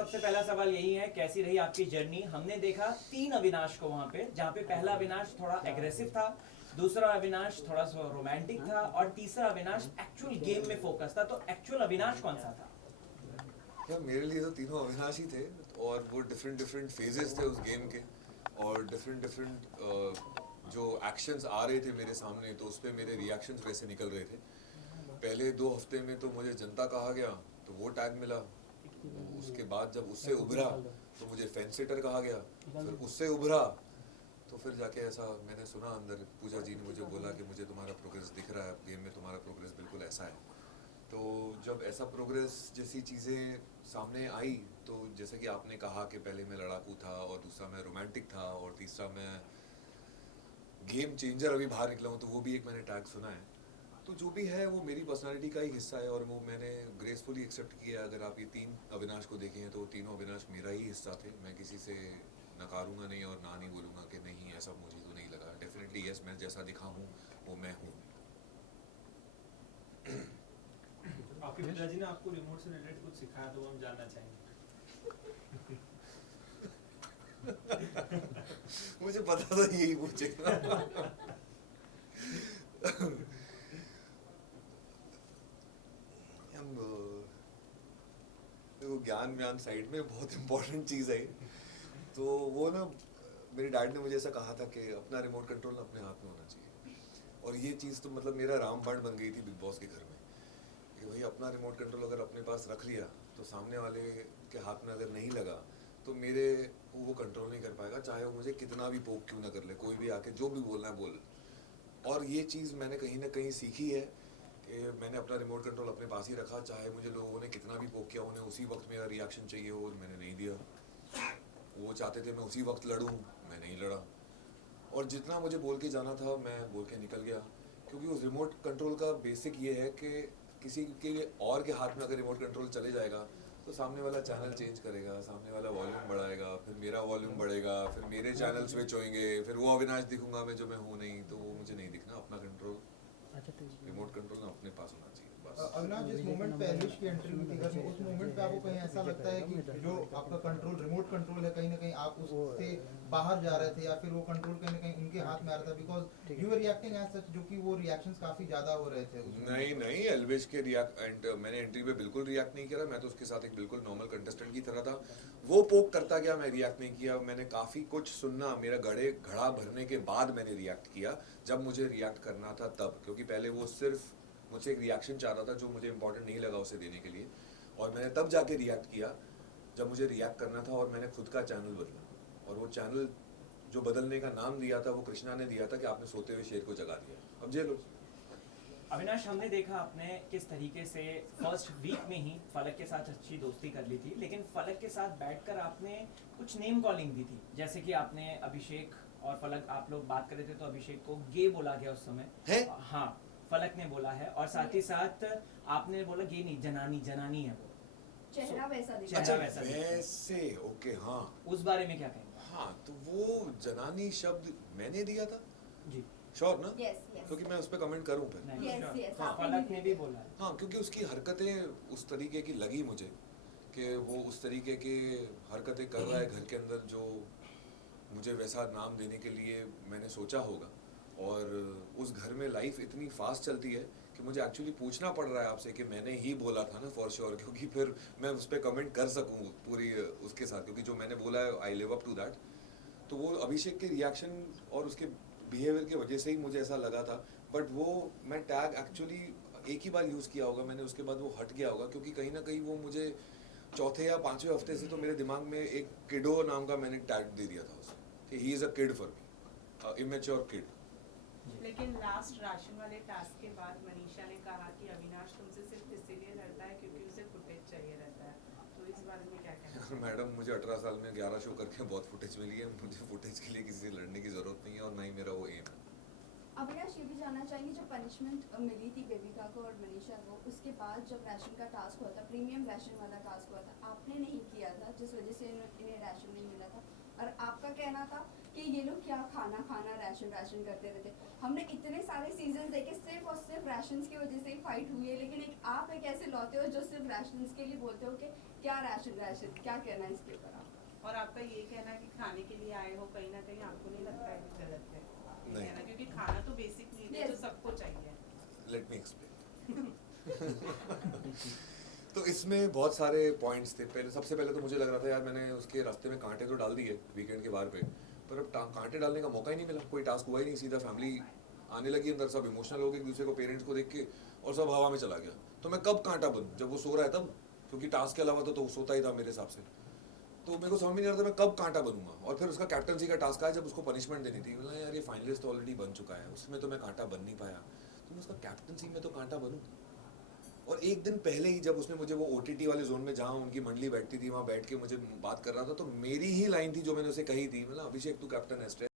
सबसे पहला सवाल यही है, कैसी रही आपकी जर्नी? हमने देखा 3 अविनाश को वहां पे, जहाँ पे पहला अविनाश थोड़ा एग्रेसिव था, दूसरा अविनाश थोड़ा सा रोमांटिक था, और तीसरा अविनाश एक्चुअल गेम में फोकस था। तो एक्चुअल अविनाश कौन सा था? क्या मेरे लिए तो तीनों अविनाश ही थे, और वो डिफरेंट डिफरेंट फेजेस थे उस गेम के, और डिफरेंट डिफरेंट जो एक्शंस आ रहे थे मेरे सामने, तो उस पर मेरे रिएक्शंस वैसे निकल रहे थे। पहले 2 हफ्ते में तो मुझे जनता कहा गया, तो वो टैग मिला। उसके बाद जब उससे उभरा तो मुझे फेंस सिटर कहा गया, फिर उससे उभरा तो फिर जाके ऐसा मैंने सुना अंदर, पूजा जी ने मुझे बोला कि मुझे तुम्हारा प्रोग्रेस दिख रहा है, गेम में तुम्हारा प्रोग्रेस बिल्कुल ऐसा है। तो जब ऐसा प्रोग्रेस जैसी चीज़ें सामने आई, तो जैसे कि आपने कहा कि पहले मैं लड़ाकू था, और दूसरा मैं रोमांटिक था, और तीसरा मैं गेम चेंजर अभी बाहर निकला हूँ, तो वो भी एक मैंने टैग सुना है। तो जो भी है वो मेरी पर्सनालिटी का ही हिस्सा है, और वो मैंने ग्रेसफुली एक्सेप्ट किया। अगर आप ये 3 अविनाश को देखें तो तीनों अविनाश मेरा ही हिस्सा थे। मैं किसी से नकारूंगा नहीं और ना नहीं बोलूँगा कि नहीं ऐसा मुझे तो नहीं लगा। डेफिनेटली यस, मैं जैसा दिखा हूँ वो मैं हूँ। आपके पिताजी ने आपको रिमोट से रिलेटेड कुछ सिखाया तो हम जानना चाहेंगे। मुझे पता था यही पूछेगा। देखो, ज्ञान व्यान साइड में बहुत इंपॉर्टेंट चीज़ है। तो वो ना, मेरे डैड ने मुझे ऐसा कहा था कि अपना रिमोट कंट्रोल अपने हाथ में होना चाहिए। और ये चीज़ तो मतलब मेरा रामबाण बन गई थी बिग बॉस के घर में, कि भाई अपना रिमोट कंट्रोल अगर अपने पास रख लिया तो सामने वाले के हाथ में अगर नहीं लगा तो मेरे वो कंट्रोल नहीं कर पाएगा, चाहे वो मुझे कितना भी पोक क्यों ना कर ले, कोई भी आके जो भी बोलना है बोल। और ये चीज़ मैंने कहीं ना कहीं सीखी है कि मैंने अपना रिमोट कंट्रोल अपने पास ही रखा, चाहे मुझे लोगों ने कितना भी पोक किया, उन्हें उसी वक्त मेरा रिएक्शन चाहिए हो, मैंने नहीं दिया। वो चाहते थे मैं उसी वक्त लड़ूं, मैं नहीं लड़ा। और जितना मुझे बोल के जाना था मैं बोल के निकल गया, क्योंकि उस रिमोट कंट्रोल का बेसिक ये है कि किसी के और के हाथ में अगर रिमोट कंट्रोल चले जाएगा तो सामने वाला चैनल चेंज करेगा, सामने वाला वॉल्यूम बढ़ाएगा, फिर मेरा वॉल्यूम बढ़ेगा, फिर मेरे चैनल स्विच होंगे, फिर वो अविनाश दिखूंगा मैं जो मैं हूँ नहीं। तो वो मुझे नहीं दिखना। अपना कंट्रोल, रिमोट कंट्रोल ना अपने पास होना चाहिए बस। अविनाश, जिस मोमेंट पे एलिश की एंट्री हुई थी घर में, उस मोमेंट पे आपको कहीं ऐसा लगता है कि जो आपका कंट्रोल, रिमोट कंट्रोल है, कहीं ना कहीं आप उससे बाहर जा रहे थे, या फिर वो कंट्रोल कहीं ना कहीं उनके हाथ में आ रहा था? Because you were reacting as such, जो कि वो रिएक्शंस काफी ज्यादा हो रहे थे उसमें। नहीं नहीं, एल्विश के मैंने एंट्री पे बिल्कुल रिएक्ट नहीं किया। मैं तो उसके साथ एक बिल्कुल नॉर्मल कंटेस्टेंट की तरह था। वो पोक करता गया, मैं रिएक्ट नहीं किया। मैंने काफ़ी कुछ सुनना, मेरा घड़ा भरने के बाद मैंने रिएक्ट किया, जब मुझे रिएक्ट करना था तब। क्योंकि पहले वो सिर्फ मुझसे एक रिएक्शन चाह रहा था जो मुझे इंपॉर्टेंट नहीं लगा उसे देने के लिए, और मैंने तब जाके रिएक्ट किया जब मुझे रिएक्ट करना था। और मैंने खुद का चैनल बदला, और वो चैनल जो बदलने का नाम दिया था वो कृष्णा ने दिया था कि आपने सोते हुए शेर को जगा दिया, अब जेलो। अविनाश, हमने देखा आपने किस तरीके से फर्स्ट वीक में ही फलक के साथ अच्छी दोस्ती कर ली थी, लेकिन फलक के साथ बैठकर आपने कुछ नेम कॉलिंग दी थी। जैसे कि आपने अभिषेक और फलक, आप लोग बात कर रहे थे तो अभिषेक को गे बोला गया उस समय है? हाँ, फलक ने बोला है। और साथ ही साथ आपने बोला गे नहीं, जनानी, जनानी है वो, चेहरा वैसा दिखता अच्छा है। वैसा वैसे, ओके हाँ। उस बारे में क्या कहेंगे? हाँ, तो वो जनानी शब्द मैंने दिया था जी, श्योर ना? यस यस क्योंकि मैं उस पर कमेंट करूं फिर। नहीं, Yes, sure। yes, हाँ, आपने फलक भी ने भी दिया। बोला है। हाँ, क्योंकि उसकी हरकतें उस तरीके की लगी मुझे कि वो उस तरीके के हरकतें कर रहा है घर के अंदर, जो मुझे वैसा नाम देने के लिए मैंने सोचा होगा। और उस घर में लाइफ इतनी फास्ट चलती है कि मुझे एक्चुअली पूछना पड़ रहा है आपसे कि मैंने ही बोला था ना, फॉर श्योर, क्योंकि फिर मैं उस पर कमेंट कर सकूँ पूरी उसके साथ, क्योंकि जो मैंने बोला है I live up to that. तो वो अभिषेक के रिएक्शन और उसके बिहेवियर की वजह से ही मुझे ऐसा लगा था। बट वो मैं टैग एक्चुअली एक ही बार यूज़ किया होगा मैंने, उसके बाद वो हट गया होगा, क्योंकि कहीं ना कहीं वो मुझे चौथे या पाँचवें हफ्ते से तो मेरे दिमाग में एक किडो नाम का मैंने टैग दे दिया था उसे, कि he is a kid for me, immature kid. लेकिन लास्ट राशन वाले टास्क के बाद मनीषा ने कहा कि अविनाश तुमसे सिर्फ इसीलिए लड़ता है क्योंकि उसे फुटेज चाहिए रहता है, तो इस बारे में क्या कहना है? मैडम, मुझे 18 साल में 11 शो करके बहुत फुटेज मिली है। मुझे फुटेज के लिए किसी से लड़ने की ज़रूरत नहीं है, और ना ही मेरा वो एम है। अविनाश, ये भी जानना चाहेंगे, जो पनिशमेंट मिली थी बेबिका को और मनीषा को, उसके बाद जब राशन का टास्क हुआ था, प्रीमियम राशन वाला टास्क हुआ था, आपने नहीं किया था जिस वजह से इन्हें राशन नहीं मिला था, और आपका कहना था कि ये लोग क्या खाना खाना राशन राशन करते रहते। हमने इतने सारे सीजन देखे सिर्फ और सिर्फ राशंस की वजह से ही फाइट हुई है, लेकिन एक आप एक ऐसे लौते हो जो सिर्फ राशंस के लिए बोलते हो कि क्या राशन राशन, क्या कहना है इसके ऊपर आप? और आपका ये कहना है कि खाने के लिए आए हो, कहीं ना कहीं आपको नहीं लगता है कि गलत है ये नहीं। कहना, क्योंकि खाना तो बेसिक नीड है जो Yes. सबको चाहिए। Let me explain. तो इसमें बहुत सारे पॉइंट्स थे। पहले सबसे पहले तो मुझे लग रहा था यार मैंने उसके रास्ते में कांटे तो डाल दिए वीकेंड के बार पे, पर अब कांटे डालने का मौका ही नहीं मिला, कोई टास्क हुआ ही नहीं। सीधा फैमिली आने लगी अंदर, सब इमोशनल हो गए एक दूसरे को, पेरेंट्स को देख के, और सब हवा में चला गया। तो मैं कब कांटा बनूं, जब वो सो रहा है तब, क्योंकि टास्क के अलावा तो वो सोता ही था मेरे हिसाब से। तो मेरे को समझ में नहीं आ रहा था मैं कब कांटा बनूंगा। और फिर उसका कैप्टनसी का टास्क आया जब उसको पनिशमेंट देनी थी, बोला यार ये फाइनलिस्ट तो ऑलरेडी बन चुका है, उसमें तो मैं कांटा बन नहीं पाया, तो मैं उसका कैप्टनसी में तो कांटा बनूं। और एक दिन पहले ही जब उसने मुझे वो OTT वाले जोन में जहाँ उनकी मंडली बैठती थी वहाँ बैठ के मुझे बात कर रहा था, तो मेरी ही लाइन थी जो मैंने उसे कही थी, मतलब अभिषेक तू कैप्टन है,